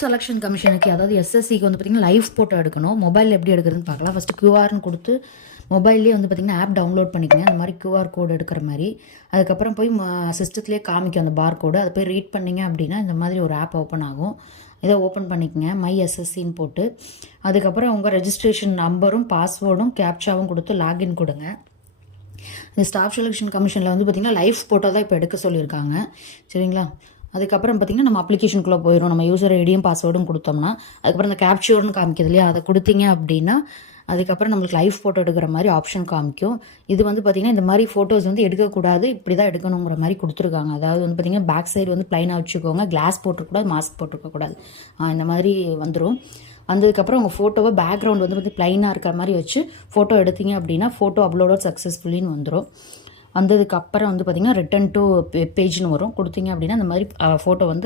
Selection கமிஷனுக்கு அதாவது எஸ்எஸ்சிக்கு வந்து பார்த்திங்கன்னா லைவ் ஃபோட்டோ எடுக்கணும். மொபைலில் எப்படி எடுக்கிறதுன்னு பார்க்கலாம். ஃபஸ்ட்டு கியூஆர்னு கொடுத்து மொபைல்லேயே வந்து பார்த்திங்கன்னா ஆப் டவுன்லோட் பண்ணிக்கங்க. அந்த மாதிரி கியூஆர் கோடு எடுக்கிற மாதிரி. அதுக்கப்புறம் போய் சிஸ்டத்துலேயே காமிக்கும் அந்த பார் கோடு. அதை போய் ரீட் பண்ணிங்க அப்படின்னா இந்த மாதிரி ஒரு ஆப் ஓப்பன் ஆகும். இதை ஓப்பன் பண்ணிக்கங்க, மை எஸ்எஸ்சின்னு போட்டு. அதுக்கப்புறம் உங்கள் ரெஜிஸ்ட்ரேஷன் நம்பரும் பாஸ்வேர்டும் கேப்சாவும் கொடுத்து லாகின் கொடுங்க. இந்த ஸ்டாஃப் செலெக்ஷன் கமிஷனில் வந்து பார்த்திங்கன்னா லைவ் ஃபோட்டோ தான் இப்போ எடுக்க சொல்லியிருக்காங்க. சரிங்களா? அதுக்கப்புறம் பார்த்திங்கன்னா நம்ம அப்ளிகேஷனுக்குள்ளே போயிடும். நம்ம யூசர் ஐடியும் பாஸ்வேர்டும் கொடுத்தோம்னா அதுக்கப்புறம் இந்த கேப்சர்னு காமிக்குது இல்லையா, அதை கொடுத்தீங்க அப்படின்னா அதுக்கப்புறம் நம்மளுக்கு லைவ் ஃபோட்டோ எடுக்கிற மாதிரி ஆப்ஷன் காமிக்கும். இது வந்து பார்த்திங்கன்னா இந்த மாதிரி ஃபோட்டோஸ் வந்து எடுக்கக்கூடாது, இப்படி தான் எடுக்கணுங்கிற மாதிரி கொடுத்துருக்காங்க. அதாவது வந்து பார்த்திங்கன்னா பேக் சைடு வந்து ப்ளைனாக வச்சுக்கோங்க, கிளாஸ் போட்டிருக்கக்கூடாது, மாஸ்க் போட்டிருக்கக்கூடாது. இந்த மாதிரி வந்துடும். வந்ததுக்கப்புறம் உங்கள் ஃபோட்டோவை பேக்ரவுண்ட் வந்து ப்ளைனாக இருக்கிற மாதிரி வச்சு ஃபோட்டோ எடுத்தீங்க அப்படின்னா ஃபோட்டோ அப்லோடட் சக்ஸஸ்ஃபுல்லின்னு வந்துடும். வந்ததுக்கப்புறம் வந்து பார்த்திங்கன்னா ரிட்டன் டு பேஜ்னு வரும். கொடுத்தீங்க அப்படின்னா இந்த மாதிரி ஃபோட்டோ வந்து